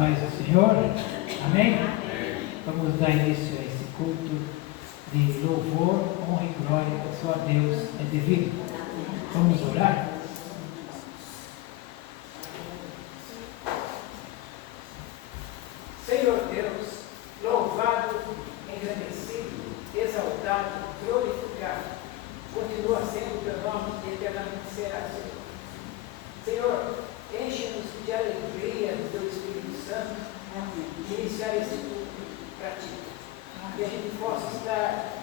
Paz do Senhor, amém? Vamos dar início a esse culto de louvor, honra e glória, só a Deus é devido. Vamos orar? Senhor Deus, louvado, engrandecido, exaltado, glorificado, continua sendo o teu nome e eternamente será, Senhor. Senhor, enche-nos de alegria do teu Espírito Santo e iniciar esse culto para ti. Que a gente possa estar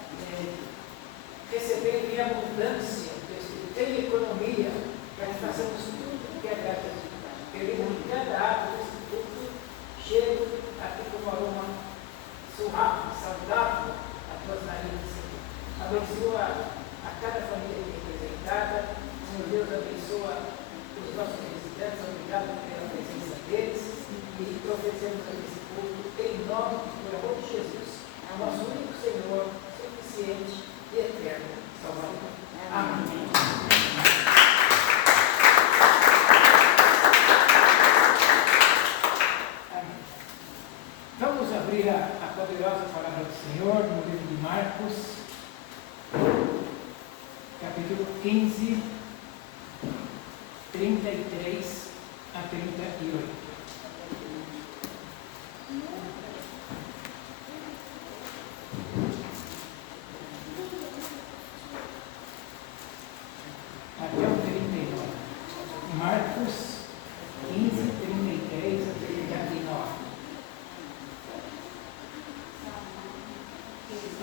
recebendo em abundância do Espírito, em economia, para que façamos tudo que agrada a ti. Queremos que cada ato desse culto chegue aqui como aroma suave, saudável a tuas narizes, Senhor. Abençoa a cada família aqui representada. Senhor Deus, abençoa os nossos visitantes. Obrigado pela presença deles. E profetizamos esse culto em nome do amor de Jesus, nosso único Senhor, suficiente e eterno Salvador. Amém. Vamos abrir a poderosa palavra do Senhor no livro de Marcos, capítulo 15, 33 a 38. Até o 39. Marcos 15, 33 a 39.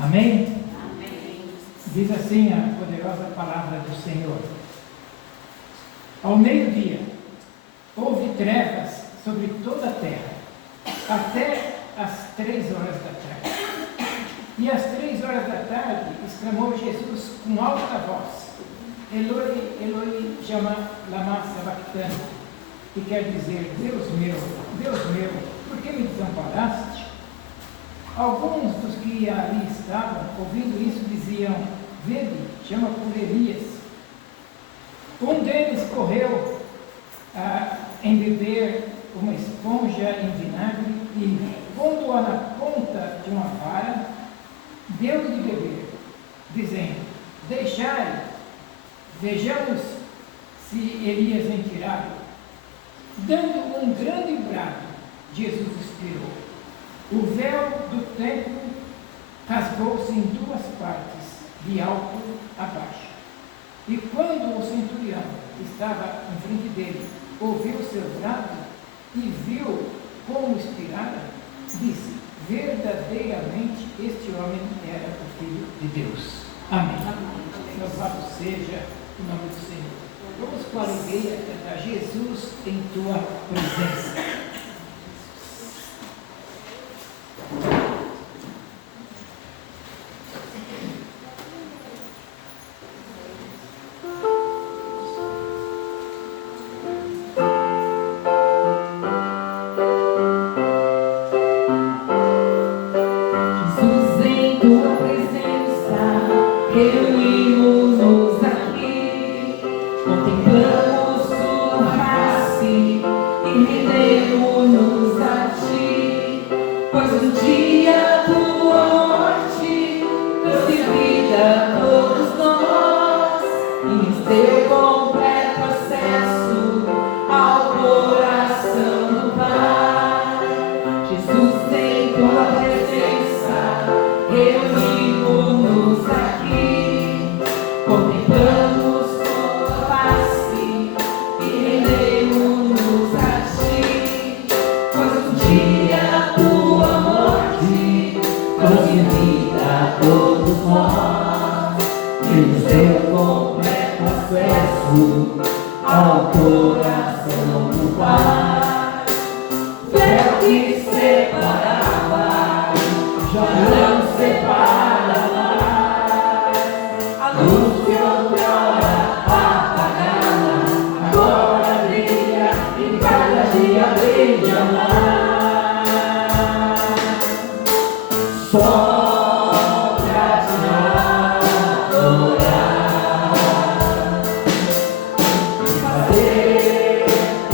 Amém? Amém? Diz assim a poderosa palavra do Senhor. Ao meio-dia, houve trevas sobre toda a terra, até as 3 horas da tarde. E às 3 horas da tarde, exclamou Jesus com alta voz: Eloi, Eloi, lama sabachthani, que quer dizer: Deus meu, por que me desamparaste? Alguns dos que ali estavam, ouvindo isso, diziam: Vede, chama por Elias. Um deles correu a embeber uma esponja em vinagre e, pondo-a na ponta de uma vara, deu-lhe de beber, dizendo: Deixai, vejamos se Elias vem tirá-lo. Dando um grande brado, Jesus expirou. O véu do templo rasgou-se em 2 partes, de alto a baixo. E quando o centurião que estava em frente dele ouviu o seu brado e viu como expirara, disse: verdadeiramente este homem era o Filho de Deus. Amém. Louvado seja o nome do Senhor. Vamos com alegria cantar Jesus em tua presença.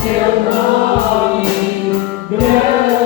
Teu nome grande.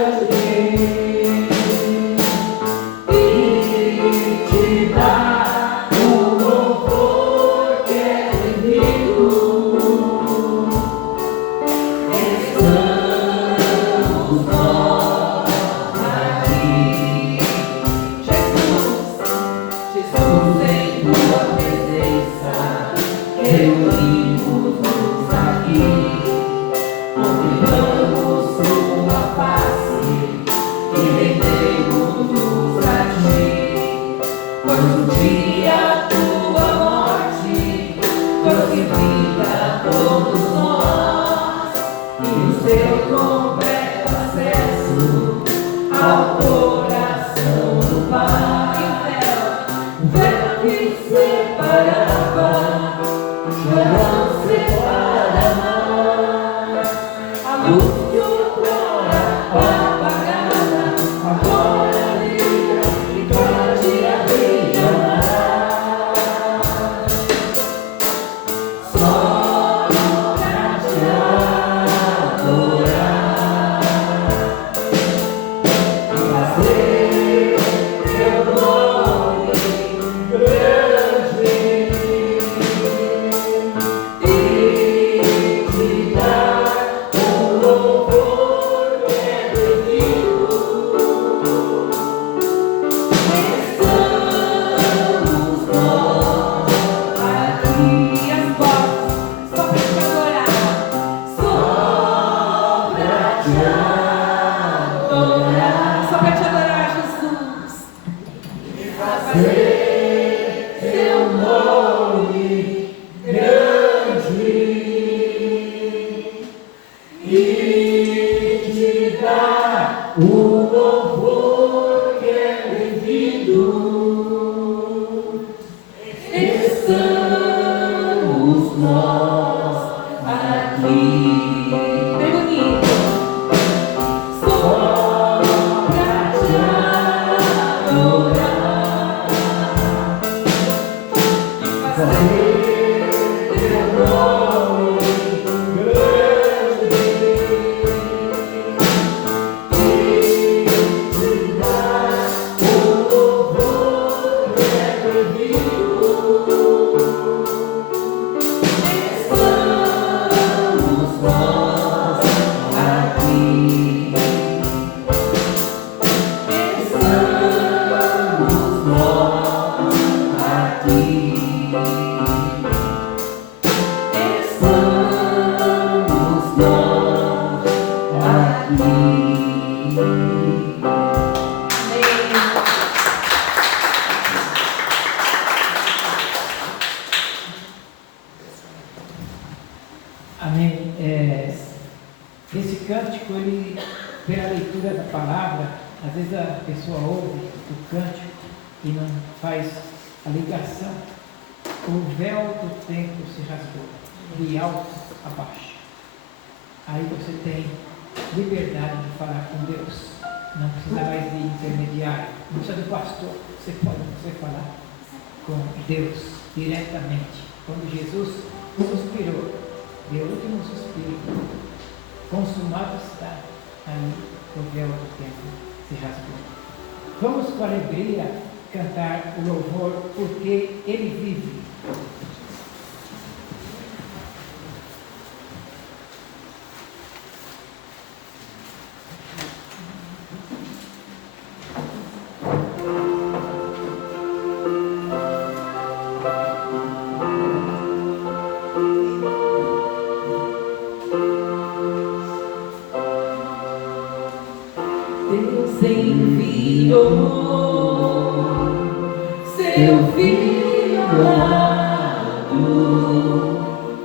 possibilita todos nós e o seu completo acesso ao coração do Pai. O véu que separava já não separa mais. A luz que outrora apagada agora brilha e cada dia brilha mais. Só pra te adorar e fazer teu nome grande e te dar o louvor que é devido. Estamos nós aqui as vozes só pra te adorar, só pra te adorar, Jesus. E fazer seu nome grande e te dar o louvor que é devido. Estamos nós aqui, bem bonito, só pra te adorar e fazer teu nome grande e te dar o louvor que é devido. Estamos nós aqui. Estamos nós aqui. Estamos nós aqui. Amém. Esse cântico, ele, pela leitura da palavra, às vezes a pessoa ouve o cântico e não faz a ligação. O véu do templo se rasgou, de alto a baixo. Aí você tem liberdade de falar com Deus. Não precisa mais de intermediário, não precisa do pastor. Você pode falar com Deus diretamente. Quando Jesus suspirou, deu o último suspiro, consumado está, aí o véu do templo se rasgou. Vamos com alegria cantar o louvor, porque Ele vive. Deus enviou seu Filho amado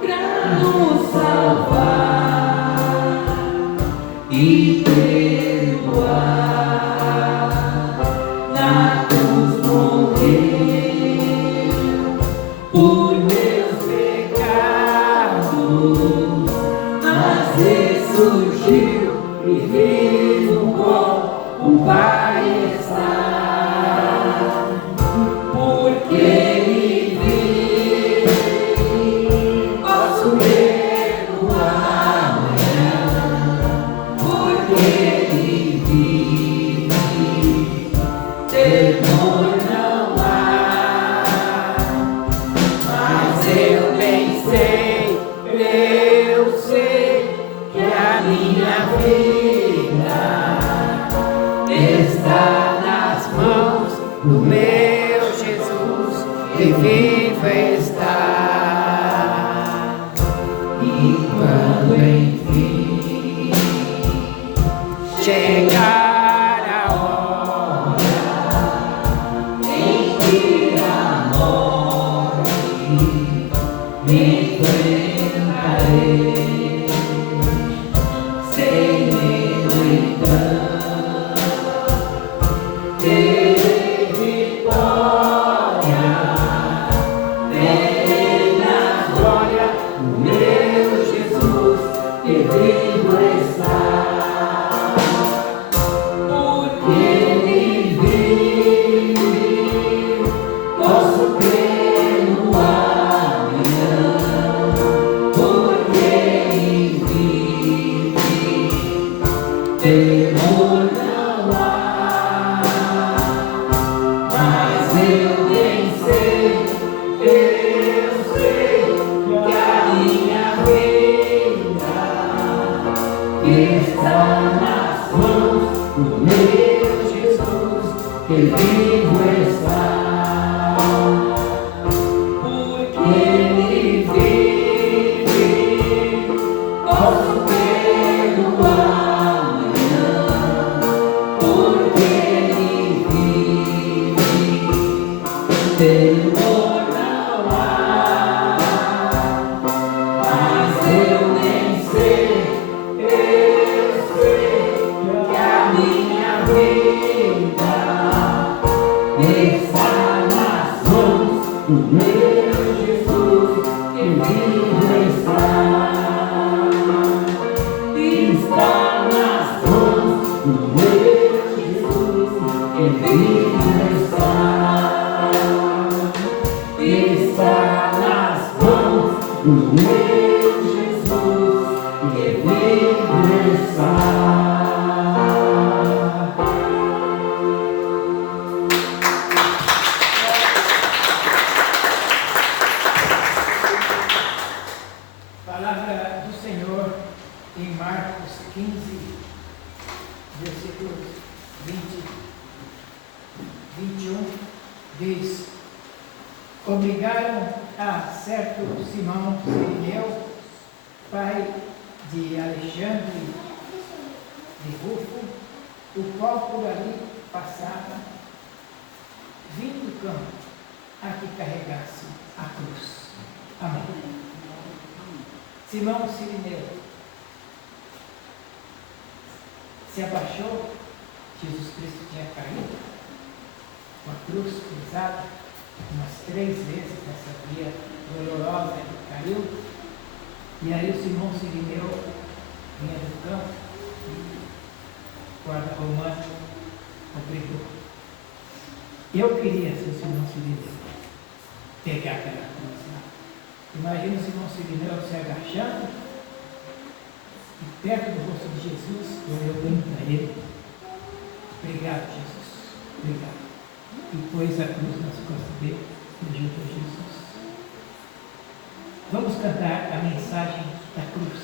pra nos salvar e perdoar. Na cruz morreu por meus pecados, mas ressurgiu e vivo com o Pai está, porque Ele vive, posso ver no amanhã, porque Ele vive, temor não há, mas eu bem sei, eu sei que a minha vida está nas mãos do meu Jesus, que vivo está. E quando enfim chegar a hora em que a morte enfrentarei sem medo então. Terei vitória, terei na glória o meu Jesus que vivo está. Porque Ele vive, posso crer no amanhã. Porque Ele vive, temor não há. Mas eu bem sei que a minha vida está nas mãos do meu Jesus, que vivo está. Porque Ele vive, posso crer no amanhã. Porque Ele vive, temor não há. Mas eu nem sei, que a minha vida está nas mãos do meu Jesus, que vivo está. Está nas mãos do meu Jesus, que vivo está. Está nas mãos do meu Jesus, que vivo está. Palavra do Senhor em Marcos 15, versículos 20, 21, diz: obrigaram a certo Simão Cirineu, pai de Alexandre de Rufo, o qual por ali passava, vindo do campo, a que carregasse a cruz. Amém. Simão Cirineu se abaixou, Jesus Cristo tinha caído, com a cruz pesada, umas 3 vezes nessa via dolorosa ele caiu, e aí o Simão Cirineu vinha do campo, e o guarda romano obrigou. Eu queria ser o Simão Cirineu, pegar aquela cruz lá. Imagina o Simão Cirineu se agachando, e perto do rosto de Jesus, eu bem para ele: obrigado, Jesus, obrigado. E pôs a cruz nas costas dele e ajudou Jesus. Vamos cantar a mensagem da cruz.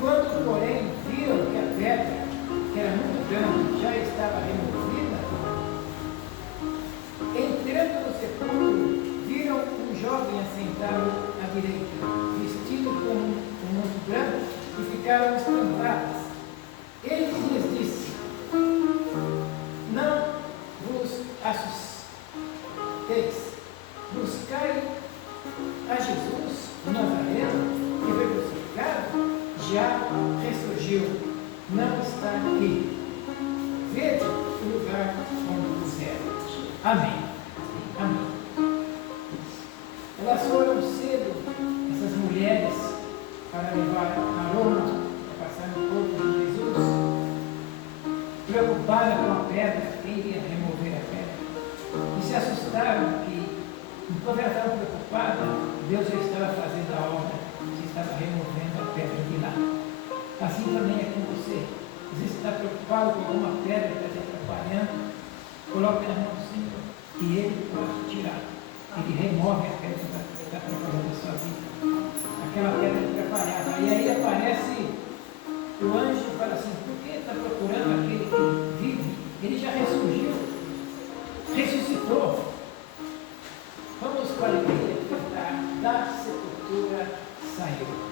Quando, porém, viram que a pedra, que era muito grande, Amém. Amém. Elas foram cedo, essas mulheres, para levar aroma, para passar no corpo de Jesus, preocupadas com a pedra, quem iria remover a pedra, e se assustaram que, enquanto elas estavam preocupadas, Deus já estava fazendo a obra, já estava removendo a pedra de lá. Assim também é com você. Você está preocupado com alguma pedra que está te atrapalhando, coloque na mão do Senhor e Ele pode tirar. Ele remove a pedra que está atrapalhando a sua vida. Aquela pedra que atrapalhava. E aí aparece o anjo e fala assim: por que está procurando aquele que vive? Ele já ressurgiu, ressuscitou. Vamos com alegria cantar: da sepultura saiu.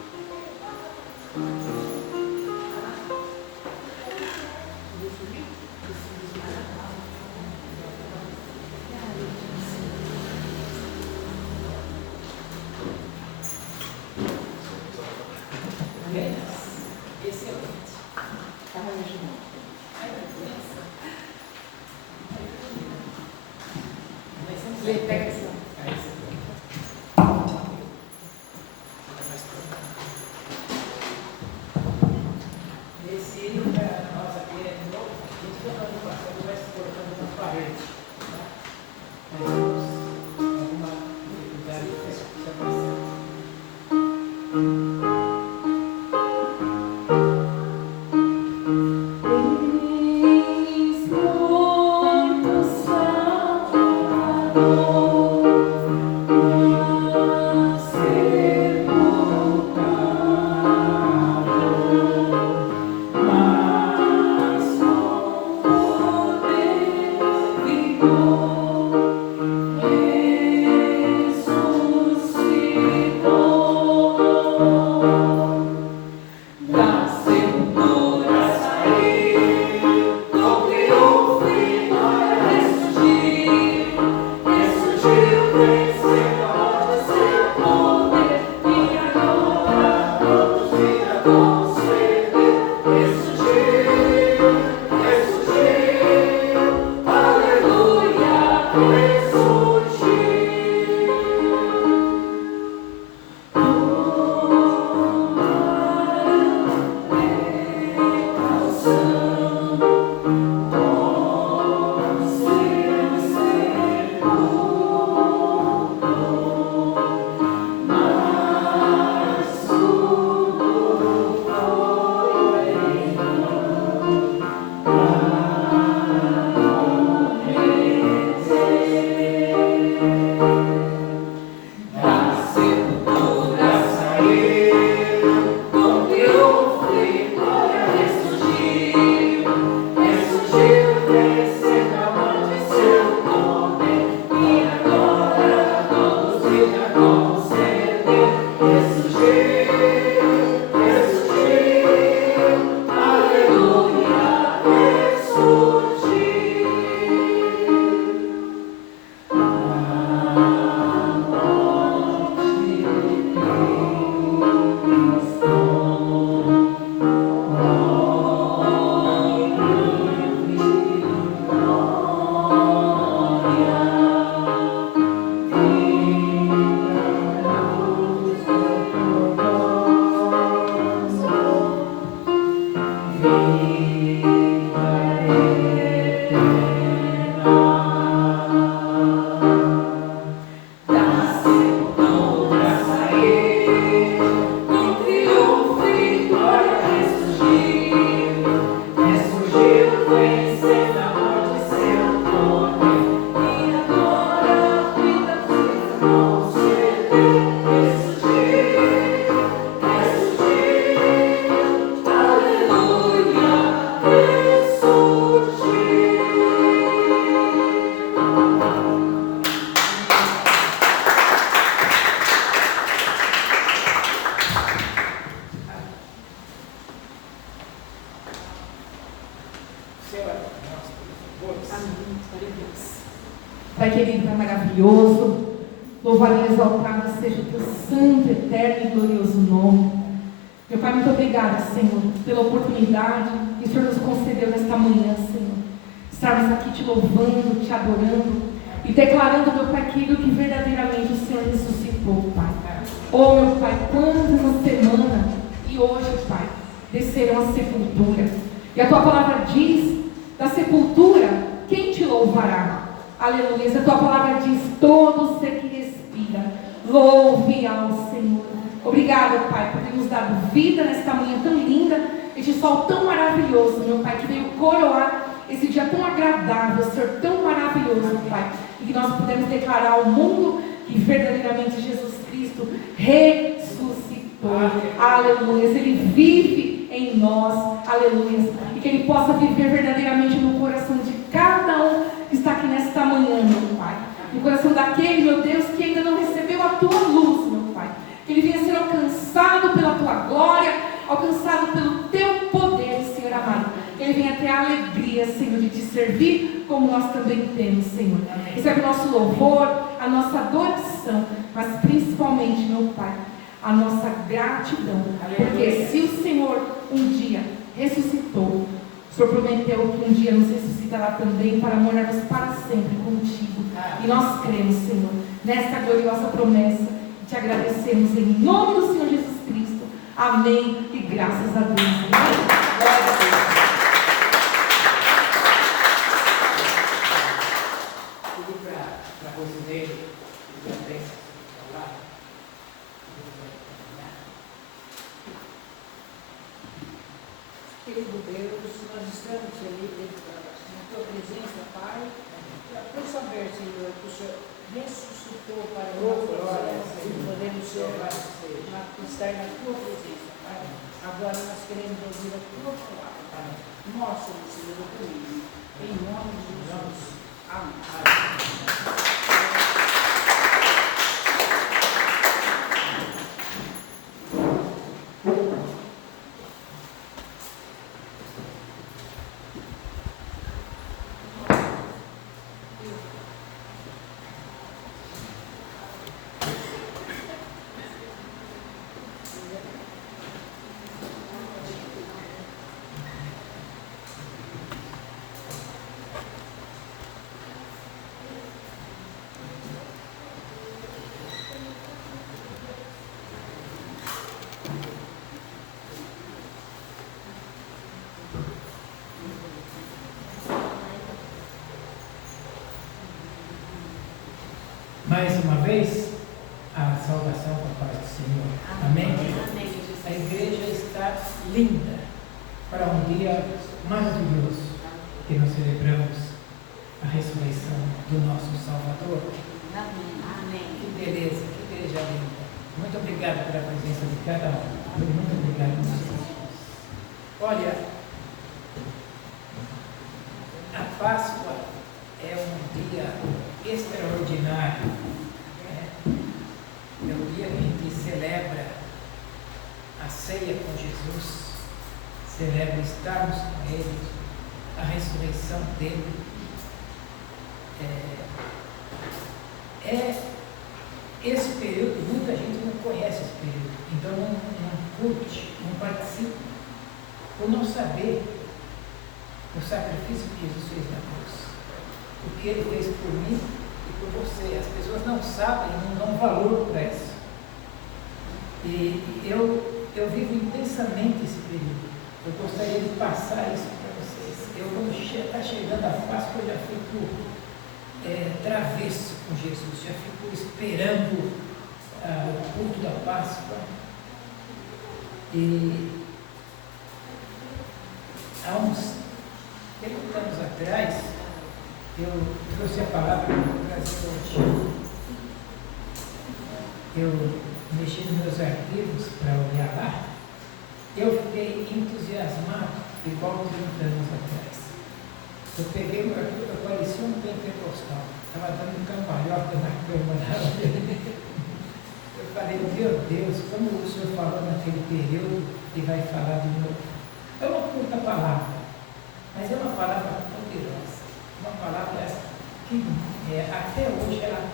Pai querido, Pai maravilhoso, louvado e exaltado seja o teu santo, eterno e glorioso nome. Meu Pai, muito obrigada, Senhor, pela oportunidade que o Senhor nos concedeu nesta manhã, Senhor. Estarmos aqui te louvando, te adorando, e declarando, meu Pai querido, que verdadeiramente o Senhor ressuscitou, Pai. Oh, meu Pai, quantas na semana e hoje, Pai, desceram à sepultura. E a Tua palavra diz, da sepultura, quem te louvará? Aleluia. A Tua palavra diz, todo ser que respira, louve ao Senhor. Obrigada, Pai, por ter nos dado vida nesta manhã tão linda, este sol tão maravilhoso, meu Pai, que veio coroar esse dia tão agradável, Senhor, tão maravilhoso, Pai, e que nós pudemos declarar ao mundo que verdadeiramente Jesus Cristo ressuscitou. Aleluia. Ele vive em nós. Aleluia. E que Ele possa viver verdadeiramente no coração de cada um que está aqui nesta manhã, meu Pai. No coração daquele, meu Deus, que ainda não recebeu a Tua luz, meu Pai. Que ele venha ser alcançado pela Tua glória, alcançado pelo Teu poder, Senhor amado. Que ele venha ter a alegria, Senhor, de Te servir, como nós também temos, Senhor. Recebe o nosso louvor, a nossa adoração, mas principalmente, meu Pai, a nossa gratidão. Porque se o Senhor um dia ressuscitou, o Senhor prometeu que um dia nos ressuscitará também para morarmos para sempre contigo. E nós cremos, Senhor, nesta gloriosa promessa. Te agradecemos em nome do Senhor Jesus Cristo. Amém. E graças a Deus. Amém. Glória a Deus. Pedi para a Rosineira e a Andressa falar. Querido Deus, nós estamos ali na Tua presença, Pai, por saber, Senhor, que o Senhor ressuscitou para nós, podemos estar na Tua presença, Pai. Agora nós queremos ouvir a Tua palavra, Pai. Mostra, Senhor, o caminho. Em nome de Jesus. Amém. Mais uma vez, a salvação por parte do Senhor. Amém? Amém. A igreja está linda para um dia maravilhoso que nós celebramos a ressurreição do nosso Salvador. Amém. Que beleza, que igreja linda. Muito obrigado pela presença de cada um. Muito obrigado, meus irmãos. Olha, a Páscoa é um dia extraordinário. É o dia que a gente celebra a ceia com Jesus, celebra estarmos com Ele, a ressurreição dele. Esse período, muita gente não conhece esse período, então não curte, não participa, por não saber o sacrifício que Jesus fez na cruz, o que Ele fez por mim e por você. As pessoas não sabem, não dão valor para isso. E eu vivo intensamente esse período. Eu gostaria de passar isso para vocês. Quando está chegando a Páscoa, eu já fico travesso com Jesus, já fico esperando o culto da Páscoa. E há uns 30 anos atrás, eu trouxe a palavra para o Brasil hoje. Eu mexi nos meus arquivos para olhar lá. Eu fiquei entusiasmado, igual 30 anos atrás. Eu peguei o arquivo, eu parecia um pentecostal. Estava dando cambalhota na cama. Eu falei, meu Deus, como o Senhor falou naquele período e vai falar de novo. É uma curta palavra, mas é uma palavra poderosa. Uma palavra que até hoje ela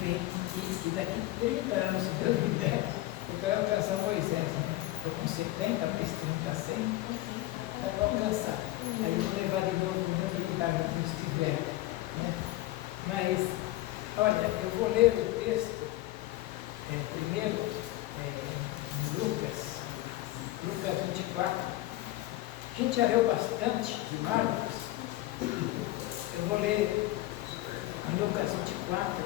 vem, e daqui 30 anos, se Deus me der, eu quero alcançar Moisés, né? Estou com 70, mais 30, 100, eu vou alcançar. Aí eu vou levar de novo o meu lugar onde estiver. Né? Mas de Marcos, eu vou ler em Lucas 24,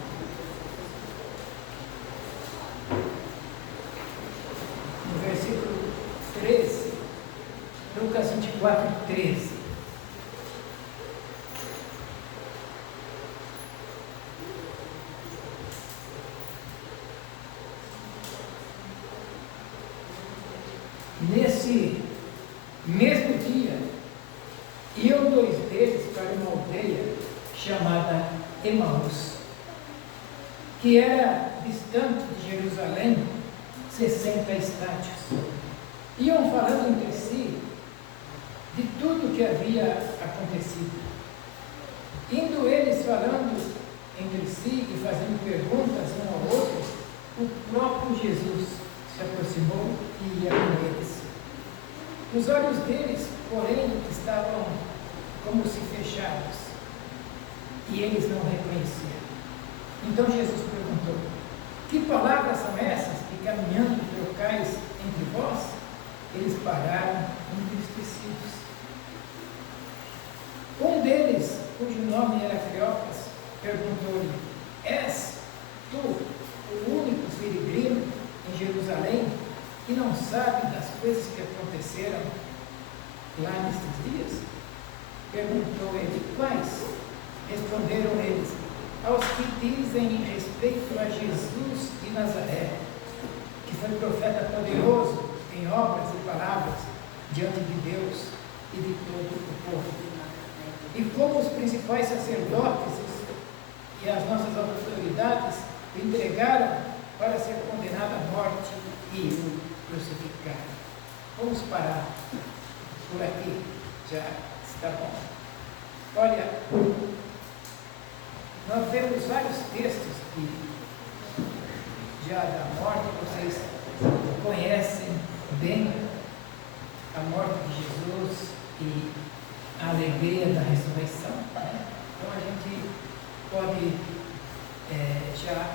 no versículo 13, Lucas 24, 13. Nesse mesmo dia, iam dois deles para uma aldeia chamada Emaús, que era distante de Jerusalém 60 estádios. Iam falando entre si de tudo o que havia acontecido. Indo eles falando entre si e fazendo perguntas um ao outro, o próprio Jesus se aproximou e ia com eles. Os olhos deles, porém, estavam como se fechados, e eles não reconheciam. Então Jesus perguntou: que palavras são essas que caminhando trocais entre vós? Eles pararam entristecidos. Um deles, cujo nome era Cleopas, perguntou-lhe: és tu o único peregrino em Jerusalém que não sabe das coisas que aconteceram lá nestes dias? Perguntou ele: quais? Responderam eles: aos que dizem respeito a Jesus de Nazaré, que foi profeta poderoso em obras e palavras diante de Deus e de todo o povo. E como os principais sacerdotes e as nossas autoridades o entregaram para ser condenado à morte e o crucificaram. Vamos parar por aqui, já está bom. Olha, nós vemos vários textos que já da morte, vocês conhecem bem a morte de Jesus e a alegria da ressurreição, né? Então a gente pode já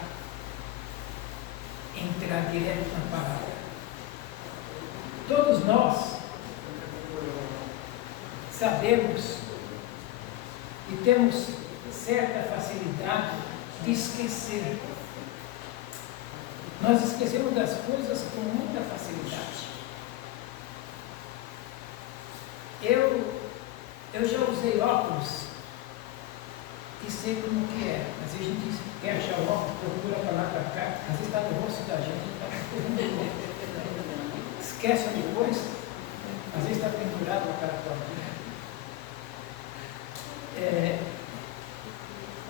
entrar direto na palavra. Todos nós sabemos e temos certa facilidade de esquecer. Nós esquecemos das coisas com muita facilidade. Eu já usei óculos e sei como que é. Às vezes a gente quer achar o óculos, procura para lá, para cá, às vezes está no rosto da gente, esquece depois, às vezes está pendurado no cartão.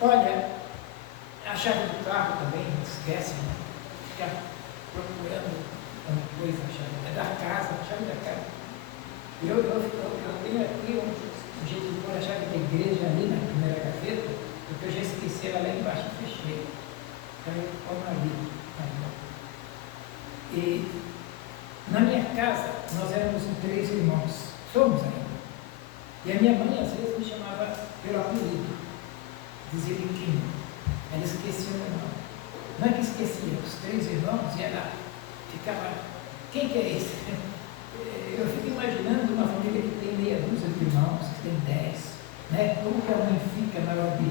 Olha, a chave do carro também, a gente esquece, né? Fica procurando uma coisa, a chave da casa, a chave da casa. Eu tenho aqui um jeito de pôr a chave da igreja ali na primeira gaveta, porque eu já esqueci ela lá embaixo e fechei. Então eu ponho ali. E na minha casa, nós éramos 3 irmãos, somos ainda. E a minha mãe, às vezes, me chamava pelo apelido, dizia Biquinho. Ela esquecia o meu nome. Não é que esquecia, os 3 irmãos, e ela ficava: quem que é esse? Eu fico imaginando uma família que tem meia dúzia de irmãos, que tem 10, né? Como que a mãe fica na hora de...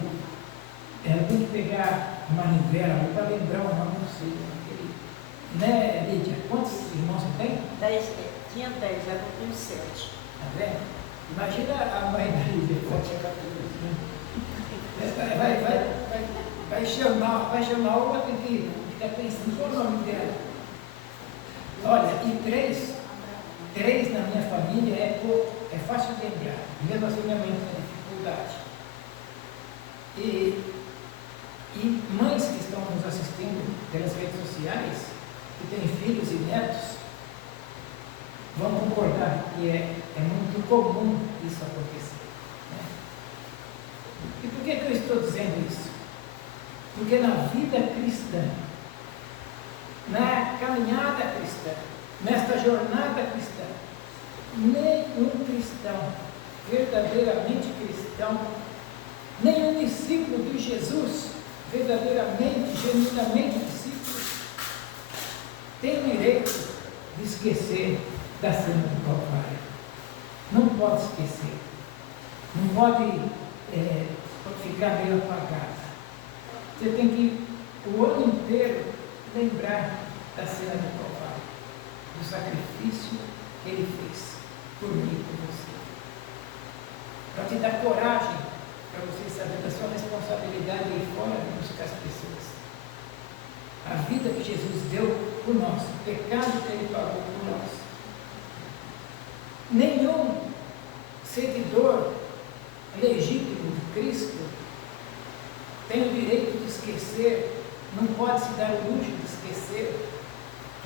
Ela tem que pegar uma manivela para lembrar o nome do seu. Né, Lídia? Quantos irmãos você tem? 10, tinha 10, agora eu tenho 7. Tá vendo? Imagina a mãe da Lídia. Vai chamar uma, tem que ficar pensando qual o nome dela. Olha, e 3 na minha família é fácil de lembrar. Mesmo assim minha mãe tem dificuldade. E mães que estão nos assistindo pelas redes sociais, que têm filhos e netos, vão concordar que é muito comum isso acontecer. Né? E por que eu estou dizendo isso? Porque na vida cristã, na caminhada cristã, nesta jornada cristã, nenhum cristão, verdadeiramente cristão, nenhum discípulo de Jesus, verdadeiramente, genuinamente discípulo, tem o direito de esquecer da cena do Calvário. Não pode esquecer. Não pode ficar meio apagado. Você tem que, o ano inteiro, lembrar da cena do Calvário, do sacrifício que ele fez por mim e por você. Para te dar coragem, para você saber da sua responsabilidade aí fora de buscar as pessoas. A vida que Jesus deu por nós, o pecado que ele pagou por nós. Nenhum seguidor legítimo de Cristo tem o direito de esquecer, não pode se dar o luxo de esquecer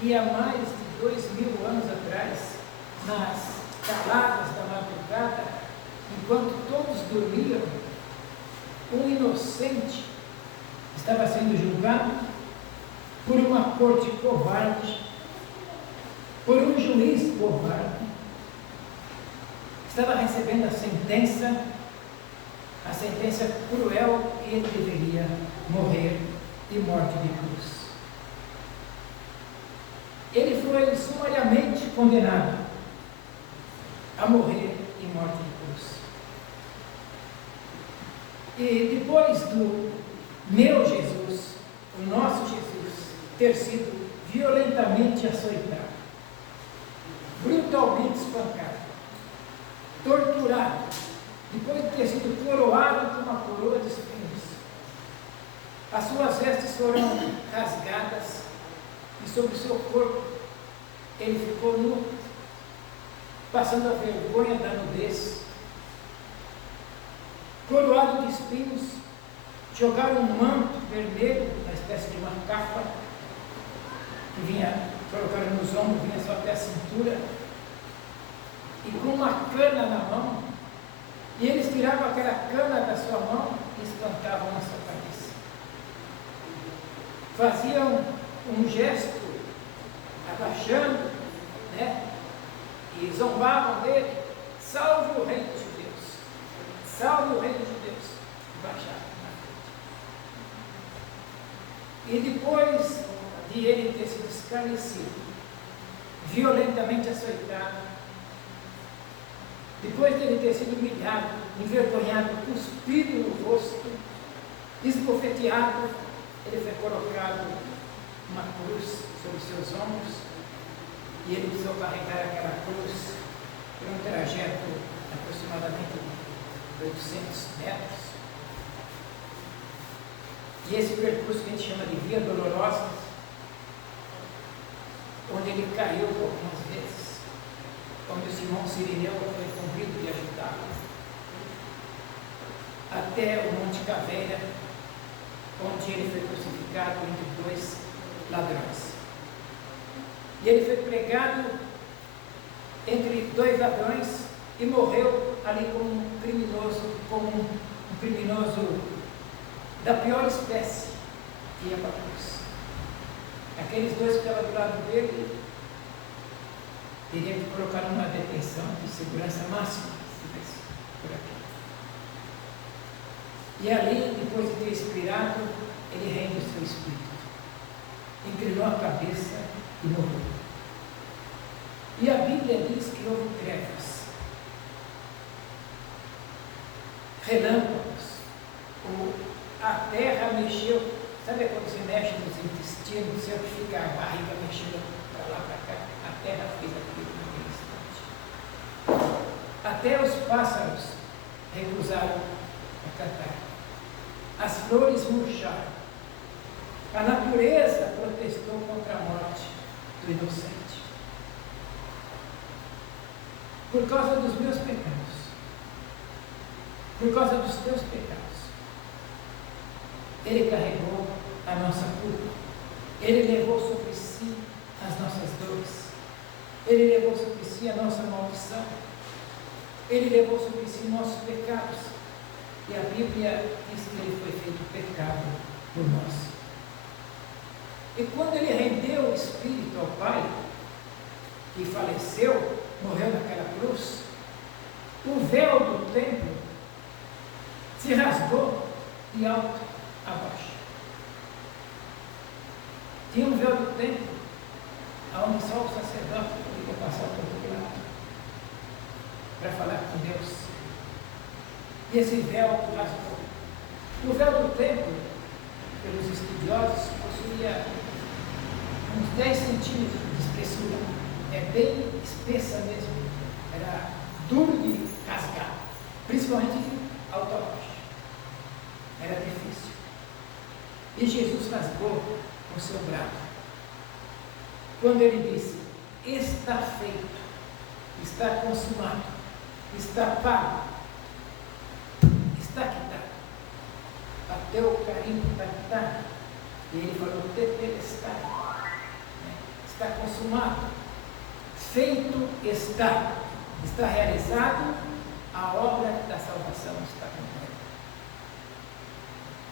que há mais de 2000 anos atrás, nas caladas da madrugada, enquanto todos dormiam, um inocente estava sendo julgado por uma corte covarde, por um juiz covarde, estava recebendo a sentença cruel que ele deveria morrer de morte de cruz. Ele foi sumariamente condenado a morrer de morte de cruz. E depois do meu Jesus, o nosso Jesus, ter sido violentamente açoitado, brutalmente espancado, torturado, depois de ter sido coroado com uma coroa de espinhos, as suas vestes foram rasgadas e sobre o seu corpo ele ficou nu, passando a vergonha da nudez, coroado de espinhos, jogaram um manto vermelho, uma espécie de uma capa, que vinha, colocaram nos ombros, vinha só até a cintura, e com uma cana na mão, e eles tiravam aquela cana da sua mão e espantavam na sua cabeça. Faziam um gesto, abaixando, e zombavam dele: salve o rei dos judeus, salve o rei dos judeus, e baixavam na frente. E depois de ele ter sido escarnecido, violentamente açoitado, depois de ele ter sido humilhado, envergonhado, cuspido no rosto, esbofeteado, ele foi colocado uma cruz sobre seus ombros, e ele precisou carregar aquela cruz por um trajeto de aproximadamente de 800 metros. E esse percurso que a gente chama de Via Dolorosa, onde ele caiu algumas vezes, onde o Simão Sirineu foi incumbido de ajudá-lo, até o Monte Caveira, onde ele foi crucificado entre dois ladrões. E ele foi pregado entre dois ladrões e morreu ali como um criminoso da pior espécie que ia para a cruz. Aqueles dois que estavam do lado dele teriam que colocar numa detenção de segurança máxima, se tivesse por aqui. E ali, depois de ter expirado, ele rende o seu espírito, inclinou a cabeça e morreu. E a Bíblia diz que houve trevas, relâmpagos, a terra mexeu. Sabe quando se mexe nos intestinos, sempre fica a barriga mexendo para lá, para cá? A terra fez aquilo naquele instante. Até os pássaros recusaram a cantar. As flores murcharam. A natureza protestou contra a morte do inocente. Por causa dos meus pecados. Por causa dos teus pecados. Ele carregou a nossa culpa. Ele levou sobre si as nossas dores. Ele levou sobre si a nossa maldição. Ele levou sobre si nossos pecados. E a Bíblia diz que ele foi feito pecado por nós. E quando ele rendeu o Espírito ao Pai, que faleceu, morreu naquela cruz, o véu do templo se rasgou de alto a baixo. Tinha um véu do templo, onde só o sacerdote podia passar por aquele lado para falar com Deus. E esse véu rasgou. O véu do templo, pelos estudiosos, possuía uns 10 centímetros de espessura. É bem espessa mesmo. Era duro de rasgar, principalmente de alto a baixo. Era difícil. E Jesus rasgou com seu braço. Quando ele disse: está feito, está consumado, está pago, está quitado. Até o carimbo está quitado. E ele falou: tetelestai, está consumado, feito está, está realizado, a obra da salvação está completa.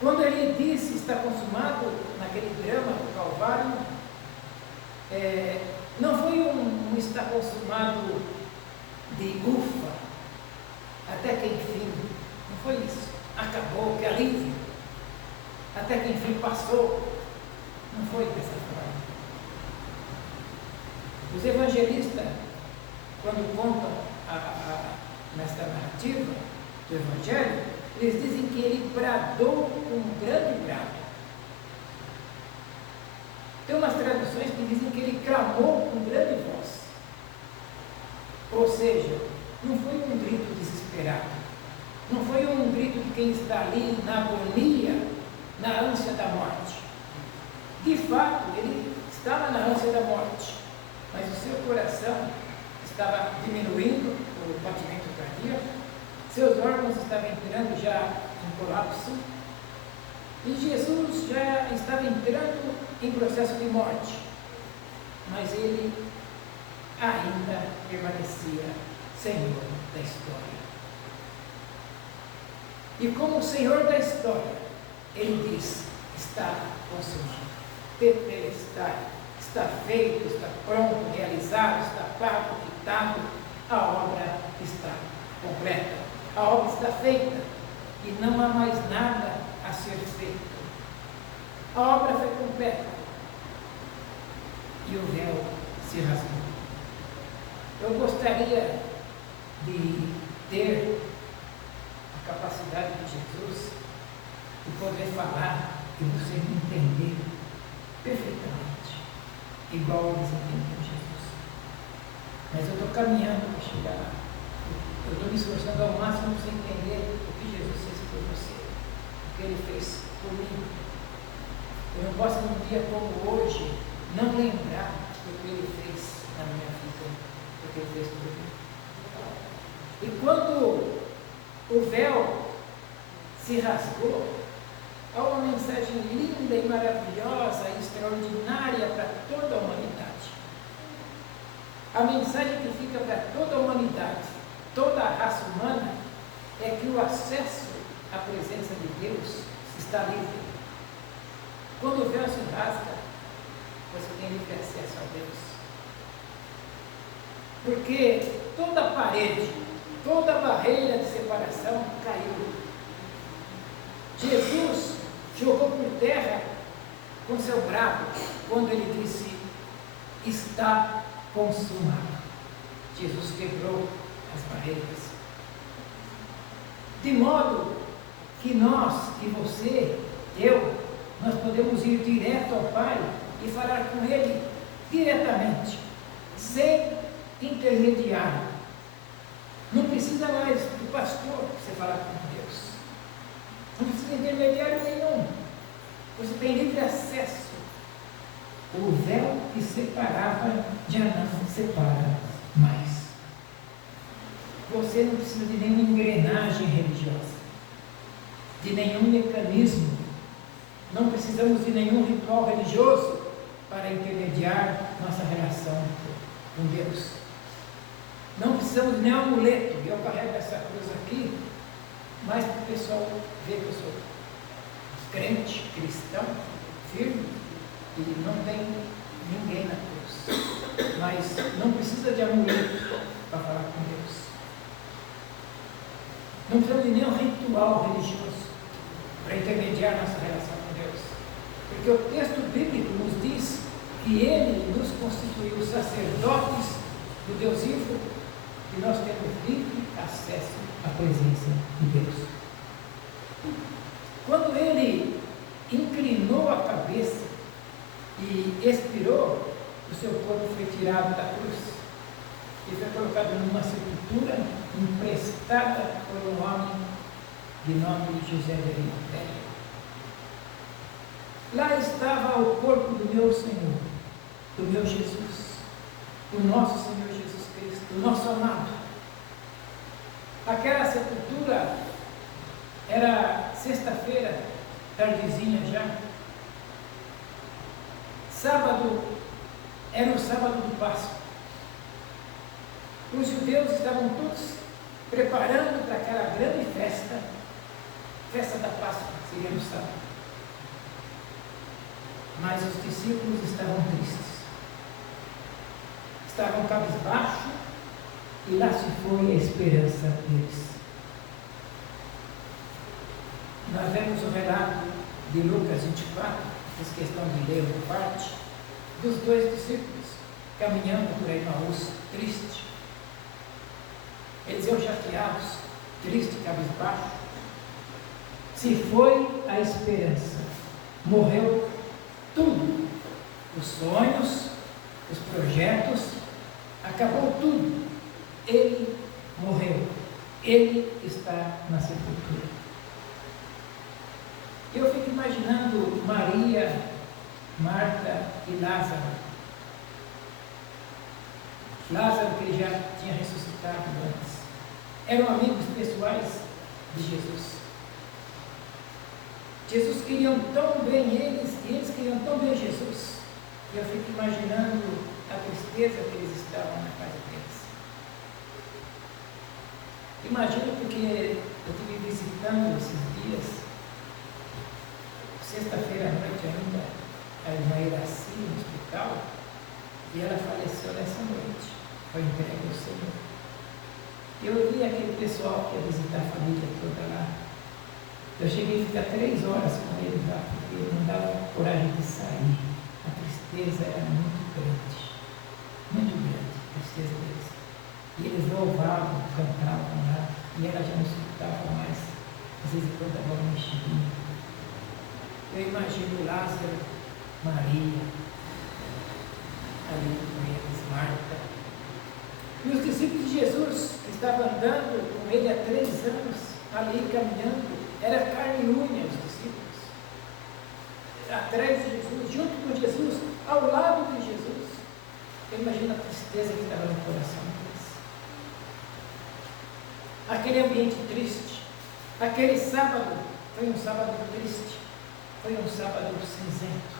Quando ele disse está consumado, naquele drama do Calvário, não foi um está consumado de ufa, até que enfim, não foi isso, acabou, que alívio, até que enfim passou, não foi dessa forma. Os evangelistas, quando contam nesta narrativa do Evangelho, eles dizem que ele bradou com um grande brado. Tem umas traduções que dizem que ele clamou com grande voz. Ou seja, não foi um grito desesperado. Não foi um grito de quem está ali na agonia, na ânsia da morte. De fato, ele estava na ânsia da morte, mas o seu coração estava diminuindo, o batimento cardíaco, seus órgãos estavam entrando já em colapso, e Jesus já estava entrando em processo de morte, mas ele ainda permanecia Senhor da história. E como Senhor da história, ele diz: está consumado, tetelestai, está feito, está pronto, realizado, está pago, quitado, a obra está completa, a obra está feita e não há mais nada a ser feito. A obra foi completa e o véu se rasgou. Eu gostaria de ter a capacidade de Jesus de poder falar e você entender perfeitamente, igual eles entendem Jesus. Mas eu estou caminhando para chegar lá. Eu estou me esforçando ao máximo para você entender o que Jesus fez por você, o que ele fez por mim. Eu não posso, num dia como hoje, não lembrar do que ele fez na minha vida, do que ele fez por mim. E quando o véu se rasgou, há uma mensagem linda e maravilhosa e extraordinária para toda a humanidade. A mensagem que fica para toda a humanidade, toda a raça humana, é que o acesso à presença de Deus está livre. Quando o véu se rasga, você tem livre acesso a Deus. Porque toda parede, toda barreira de separação caiu. Jesus jogou por terra com seu brado, quando ele disse: está consumado. Jesus quebrou as barreiras. De modo que nós, que você, eu, nós podemos ir direto ao Pai e falar com Ele diretamente, sem intermediário. Não precisa mais do pastor para você falar com Deus. Não precisa de intermediário nenhum. Você tem livre acesso. O véu que separava já não separa mais. Você não precisa de nenhuma engrenagem religiosa, de nenhum mecanismo. Não precisamos de nenhum ritual religioso para intermediar nossa relação com Deus. Não precisamos de nenhum amuleto. Eu carrego essa cruz aqui, mas para o pessoal ver que eu sou crente, cristão, firme, e não tem ninguém na cruz. Mas não precisa de amuleto para falar com Deus. Não precisamos de nenhum ritual religioso para intermediar nossa relação com Deus. Porque o texto bíblico nos diz que Ele nos constituiu sacerdotes do Deus vivo e nós temos livre acesso à presença de Deus. inclinou a cabeça e expirou, o seu corpo foi tirado da cruz e foi colocado numa sepultura emprestada por um homem de nome José de Arimateia. Lá estava o corpo do meu Senhor, do meu Jesus, do nosso Senhor Jesus Cristo, do nosso amado. Aquela sepultura era sexta-feira, tardezinha já. Sábado era o sábado do Páscoa. Os judeus estavam todos preparando para aquela grande festa, festa da Páscoa, que seria no sábado. Mas os discípulos estavam tristes, estavam cabisbaixo, e lá se foi a esperança deles. Nós vemos o relato de Lucas 24, fiz questão de ler uma parte, dos dois discípulos caminhando por Emaús, triste. Eles iam chateados, tristes, cabisbaixo. Se foi a esperança, morreu tudo, os sonhos, os projetos, acabou tudo. Ele morreu, ele está na sepultura. Eu fico imaginando Maria, Marta e Lázaro. Lázaro, que já tinha ressuscitado antes, eram amigos pessoais de Jesus. Jesus queriam tão bem eles, e eles queriam tão bem Jesus. E eu fico imaginando a tristeza que eles estavam na casa deles. Imagino porque eu estive visitando esses dias, sexta-feira à noite ainda, a irmã Iraci no hospital, e ela faleceu nessa noite, foi entregue ao Senhor. Eu vi aquele pessoal que ia visitar a família toda lá. Eu cheguei a ficar 3 horas com eles lá, porque não dava coragem de sair. A tristeza era muito grande, a tristeza deles. E eles louvavam, cantavam lá, e ela já não escutava mais, às vezes quando dava uma mexidinha. Eu imagino Lázaro, Maria, ali com eles, Marta. E os discípulos de Jesus, que estavam andando com ele há 3 anos, ali caminhando, era carne e unha os discípulos. Atrás de Jesus, junto com Jesus, ao lado de Jesus. Eu imagino a tristeza que estava no coração deles. Aquele ambiente triste, aquele sábado, foi um sábado triste, foi um sábado cinzento.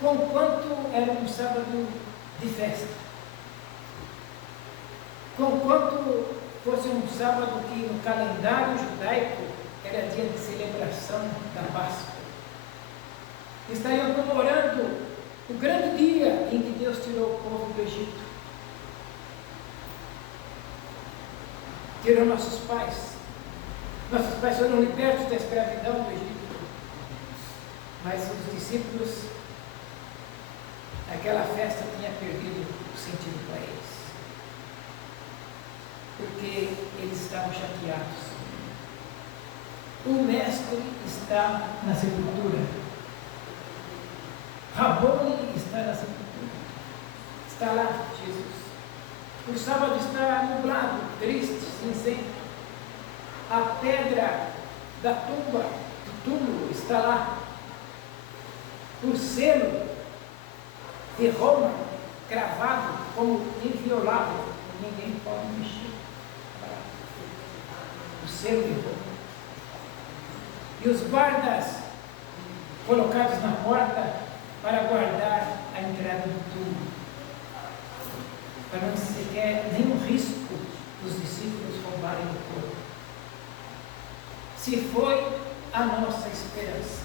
Conquanto era um sábado de festa, conquanto fosse um sábado que no calendário judaico era dia de celebração da Páscoa. Estariam comemorando o grande dia em que Deus tirou o povo do Egito. Tirou nossos pais. Nossos pais foram libertos da escravidão do Egito. Mas os discípulos, aquela festa tinha perdido o sentido para eles. Porque eles estavam chateados. O mestre está na sepultura. Rabone está na sepultura. Está lá Jesus. O sábado está nublado, triste, cinzento. A pedra da tumba, do túmulo, está lá. O selo de Roma, cravado como inviolável. Ninguém pode mexer. O selo de Roma. E os guardas colocados na porta para guardar a entrada do túmulo, para não sequer nenhum risco dos discípulos roubarem o corpo. Se foi a nossa esperança.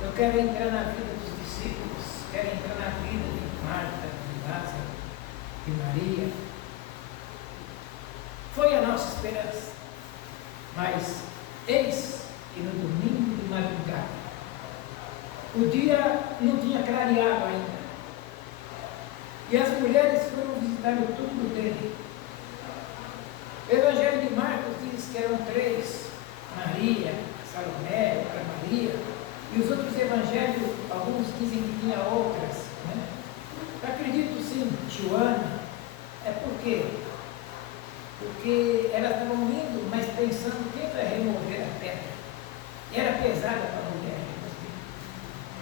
Eu quero entrar na vida dos discípulos, quero entrar na vida de Marta, de Lázaro, de Maria. Foi a nossa esperança. Mas eis que no domingo de madrugada, o dia não tinha clareado ainda, e as mulheres foram visitar o túmulo dele. O Evangelho de Marcos diz que eram 3, Maria, Salomé, outra Maria, e os outros evangelhos, alguns dizem que tinha outras, né? Acredito sim, Joana. É por quê? Porque elas estavam indo, mas pensando quem vai remover a pedra. Era pesada para a mulher.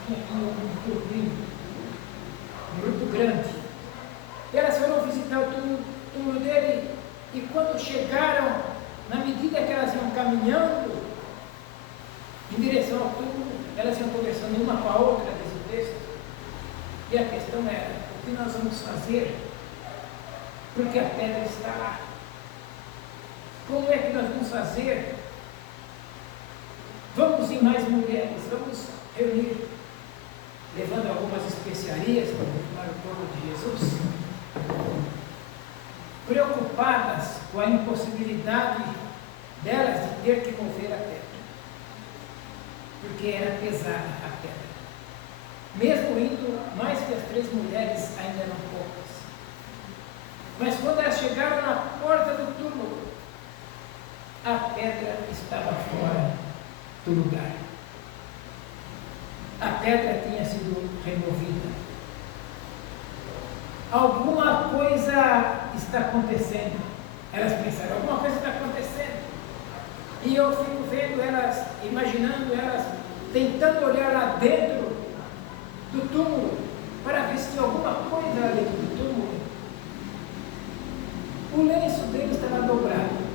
Tinha um grupo grande. E elas foram visitar o túmulo dele, e quando chegaram, na medida que elas iam caminhando em direção ao túmulo, elas iam conversando uma com a outra desse texto. E a questão era, o que nós vamos fazer? Porque a pedra está lá. Como é que nós vamos fazer? Vamos em mais mulheres, vamos reunir, levando algumas especiarias para perfumar o corpo de Jesus, preocupadas com a impossibilidade delas de ter que mover a pedra, porque era pesada a pedra. Mesmo indo mais que as 3 mulheres, ainda eram poucas. Mas quando elas chegaram na porta do túmulo, a pedra estava fora do lugar. A pedra tinha sido removida. Alguma coisa está acontecendo. Elas pensaram, alguma coisa está acontecendo. E eu fico vendo elas, imaginando elas, tentando olhar lá dentro do túmulo, para ver se tinha alguma coisa lá dentro do túmulo. O lenço dele estava dobrado.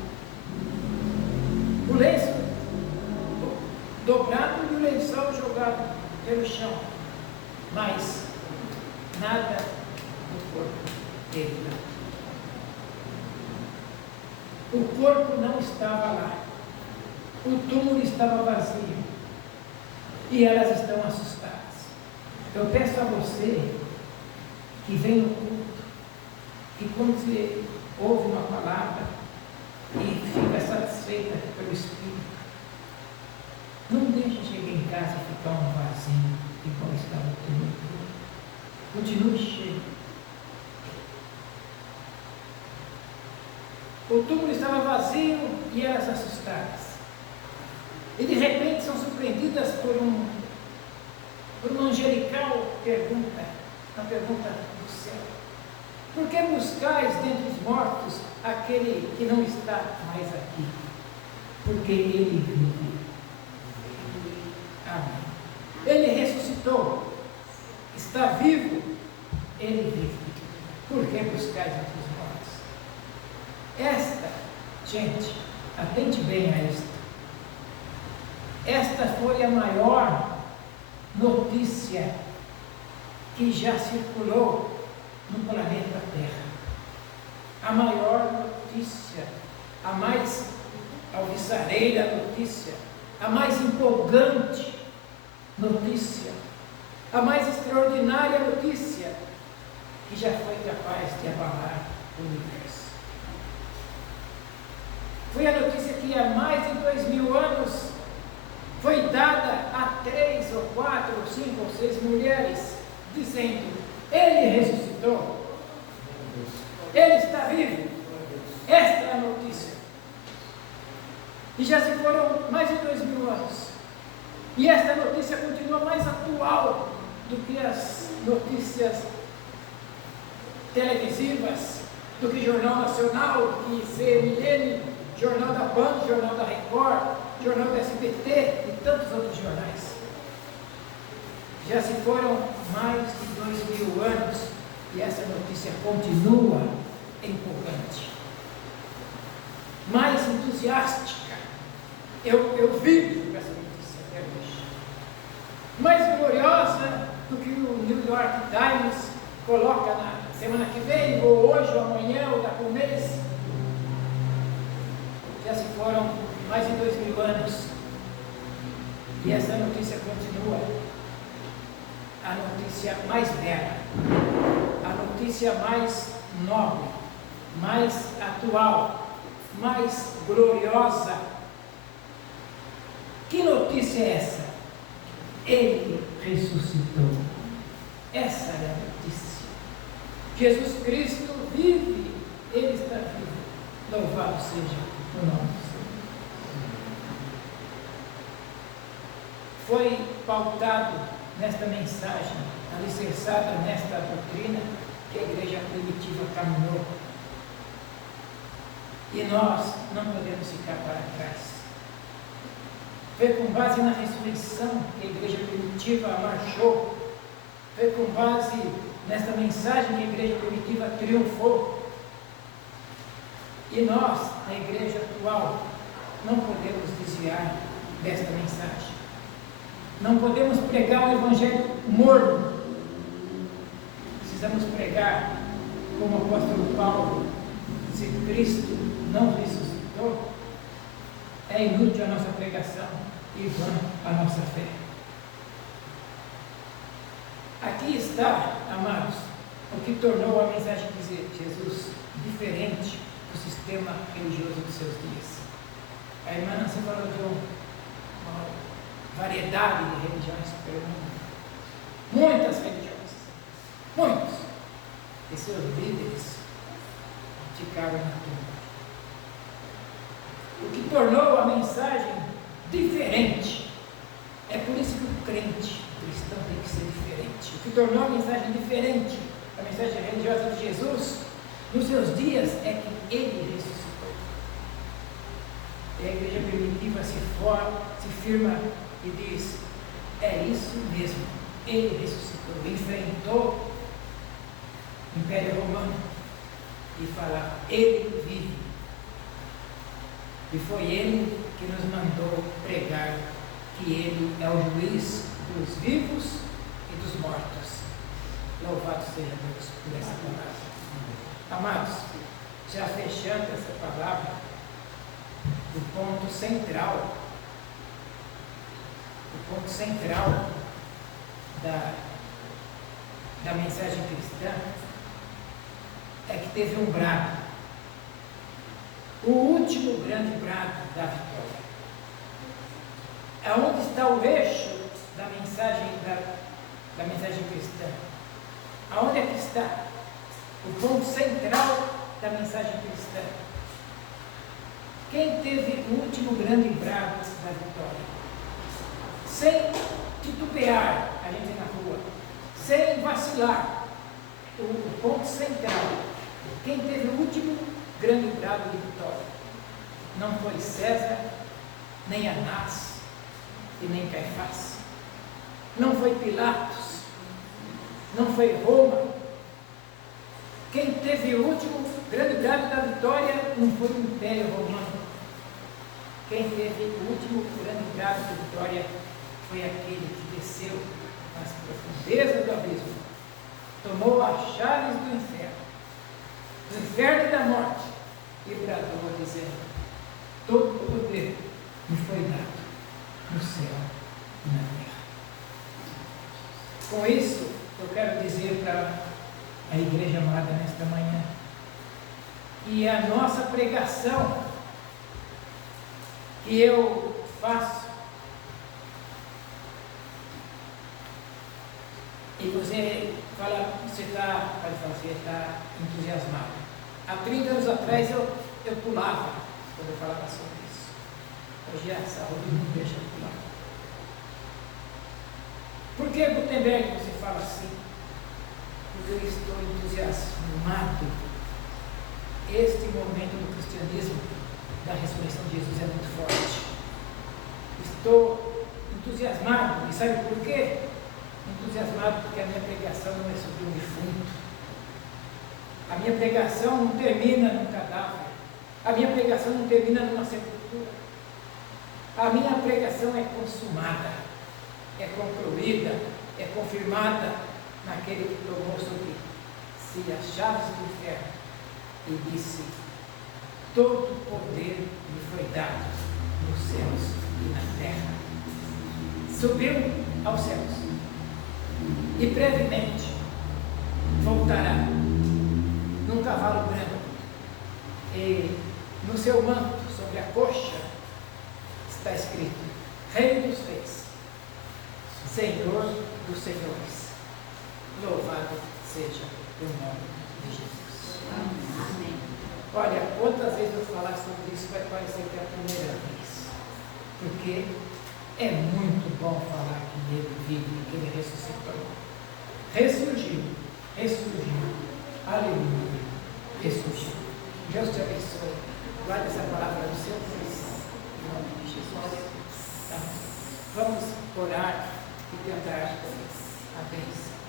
O lenço dobrado e o lençol jogado pelo chão. Mas nada do corpo dele. O corpo não estava lá. O túmulo estava vazio. E elas estão assustadas. Eu peço a você que vem no culto, que quando você ouve uma palavra e fica satisfeita pelo Espírito, não deixe chegar em casa e ficar um vazio, igual está o túmulo. Continue cheio. O túmulo estava vazio e elas assustadas. E de repente são surpreendidas por uma angelical pergunta, uma pergunta do céu. Por que buscais dentre os mortos aquele que não está mais aqui? Porque ele vive. Amém. Ele ressuscitou. Está vivo. Ele vive. Por que buscais entre os mortos? Esta, gente, atente bem a isto. Esta foi a maior notícia que já circulou no planeta Terra. A maior notícia, a mais alvissareira notícia, a mais empolgante notícia, a mais extraordinária notícia que já foi capaz de abalar o universo. Foi a notícia que há mais de 2000 anos foi dada a 3 ou 4 ou 5 ou 6 mulheres, dizendo, ele ressuscitou, ele está vivo. Esta é a notícia. E já se foram mais de 2000 anos. E esta notícia continua mais atual do que as notícias televisivas, do que Jornal Nacional, do que CNN, Jornal da Band, Jornal da Record, Jornal da SBT e tantos outros jornais. Já se foram mais de 2000 anos e essa notícia continua empolgante. Mais entusiástica. Eu vivo com essa notícia até hoje. Mais gloriosa do que o New York Times coloca na semana que vem, ou hoje, ou amanhã, ou daqui a um mês. Já se foram mais de 2000 anos e essa notícia continua. A notícia mais bela, a notícia mais nobre, mais atual, mais gloriosa. Que notícia é essa? Ele ressuscitou. Essa é a notícia. Jesus Cristo vive, Ele está vivo. Louvado seja o nome do foi pautado nesta mensagem, alicerçada nesta doutrina que a igreja primitiva caminhou. E nós não podemos ficar para trás. Foi com base na ressurreição que a igreja primitiva marchou. Foi com base nesta mensagem que a igreja primitiva triunfou. E nós, na igreja atual, não podemos desviar desta mensagem. Não podemos pregar um evangelho morno. Precisamos pregar, como o apóstolo Paulo, se Cristo não ressuscitou, é inútil a nossa pregação e vã a nossa fé. Aqui está, amados, o que tornou a mensagem de Jesus diferente do sistema religioso dos seus dias. A irmã Nancy falou de uma variedade de religiões pelo mundo. Muitas religiões. Muitos. E seus líderes ficaram na tumba. O que tornou a mensagem diferente. É por isso que o crente, o cristão, tem que ser diferente. O que tornou a mensagem diferente, a mensagem religiosa de Jesus, nos seus dias, é que ele ressuscitou. E a igreja primitiva se firma e diz: é isso mesmo, ele ressuscitou, enfrentou o Império Romano e fala: ele vive. E foi ele que nos mandou pregar que ele é o juiz dos vivos e dos mortos. Louvado seja Deus por essa palavra. Amados, já fechando essa palavra, o ponto central da mensagem cristã é que teve um brado, o último grande brado da vitória. Aonde está o eixo da mensagem cristã? Aonde é que está o ponto central da mensagem cristã? Quem teve o último grande brado da vitória? Sem titubear, a gente na rua, sem vacilar, o ponto central. Quem teve o último grande brado de vitória não foi César, nem Anás e nem Caifás, não foi Pilatos, não foi Roma. Quem teve o último grande brado da vitória não foi o Império Romano. Quem teve o último grande brado de vitória foi aquele que desceu nas profundezas do abismo, tomou as chaves do inferno e da morte, e bradou dizendo: todo o poder me foi dado no céu e na terra. Com isso, eu quero dizer para a igreja amada nesta manhã que a nossa pregação que eu faço, e você fala, você está entusiasmado. Há 30 anos atrás eu pulava quando eu falava sobre isso. Hoje a saúde não deixa eu pular. Por que, Gutenberg, você fala assim? Porque eu estou entusiasmado. Este momento do cristianismo, da ressurreição de Jesus, é muito forte. Estou entusiasmado. E sabe por quê? Entusiasmado porque a minha pregação não é sobre um defunto. A minha pregação não termina num cadáver. A minha pregação não termina numa sepultura. A minha pregação é consumada, é concluída, é confirmada naquele que tomou sobre si as chaves do inferno e disse: todo o poder me foi dado nos céus e na terra. Subiu aos céus e brevemente voltará num cavalo branco, e no seu manto, sobre a coxa, está escrito: Rei dos Reis, Senhor dos Senhores. Louvado seja o nome de Jesus. Amém. Olha, quantas vezes eu falar sobre isso vai parecer que é a primeira vez, porque É muito bom falar que Ele vive, que Ele ressuscitou. Ressurgiu, ressurgiu. Aleluia, ressurgiu. Deus te abençoe. Guarde essa palavra no seu coração. Em nome de Jesus. Tá? Vamos orar e tentar a bênção.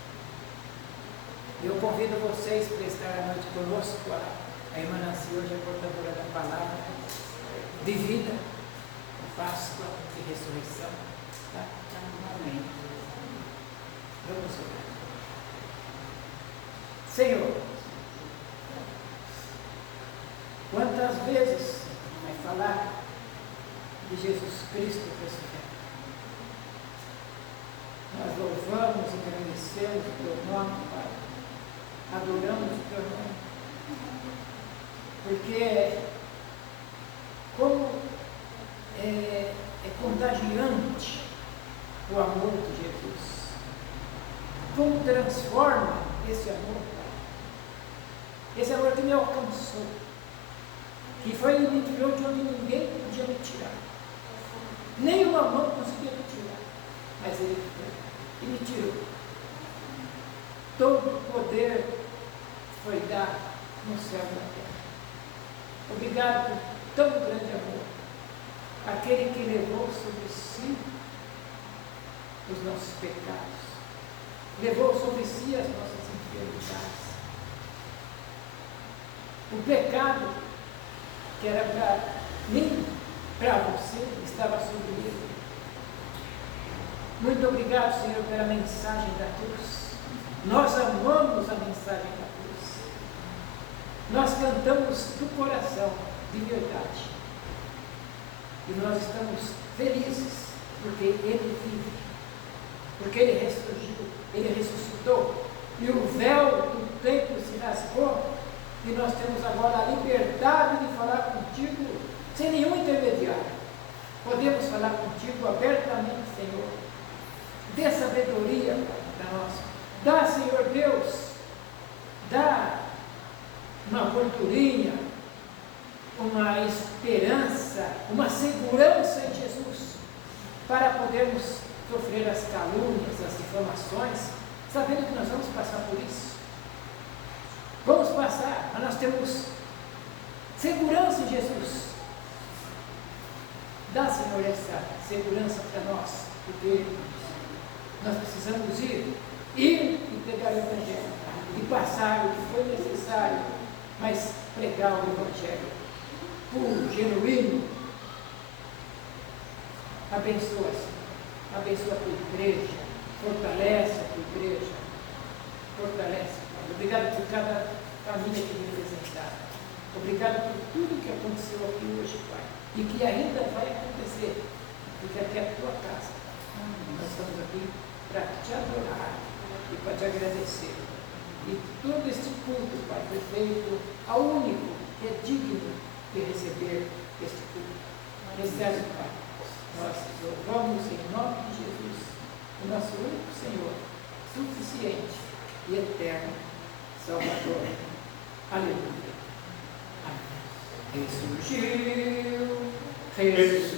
Eu convido vocês para estar à noite conosco. A irmã Nancy hoje é portadora da palavra de vida, Páscoa e ressurreição. Tá? Amém. Vamos orar. Senhor, quantas vezes vai falar de Jesus Cristo ressurreto? Nós louvamos e agradecemos o teu nome, Pai. Adoramos o teu nome. Porque como é contagiante o amor de Jesus. Como transforma esse amor, Pai. Esse amor que me alcançou. Que foi e me tirou de onde ninguém podia me tirar. Nem uma mão conseguia me tirar. Mas Ele foi e me tirou. Todo o poder foi dado no céu e na terra. Obrigado por tão grande amor. Aquele que levou sobre si os nossos pecados. Levou sobre si as nossas enfermidades. O pecado que era para mim, para você, estava sobre ele. Muito obrigado, Senhor, pela mensagem da cruz. Nós amamos a mensagem da cruz. Nós cantamos do coração, de verdade. E nós estamos felizes, porque Ele vive, porque Ele ressurgiu, Ele ressuscitou. E o véu do templo se rasgou, e nós temos agora a liberdade de falar contigo, sem nenhum intermediário. Podemos falar contigo abertamente, Senhor. Dê sabedoria para nós. Dá, Senhor Deus, dá uma gordurinha, uma esperança, uma segurança em Jesus, para podermos sofrer as calúnias, as difamações, sabendo que nós vamos passar por isso. Vamos passar, mas nós temos segurança em Jesus. Dá, Senhor, essa segurança para nós, porque nós precisamos ir e pregar o Evangelho, e passar o que foi necessário, mas pregar o Evangelho puro, genuíno. Abençoa, Senhor. Abençoa a tua igreja, fortalece a tua igreja, fortalece. Obrigado por cada família que me representada. Obrigado por tudo que aconteceu aqui hoje, Pai, e que ainda vai acontecer, porque aqui é a tua casa. Nós estamos aqui para te adorar e para te agradecer. E todo este culto, Pai, foi feito ao único que é digno de receber este culto. Recebe, Pai. Nós louvamos em nome de Jesus, o nosso único Senhor, suficiente e eterno Salvador. Aleluia. Amém. Ressurgiu, ressurgiu.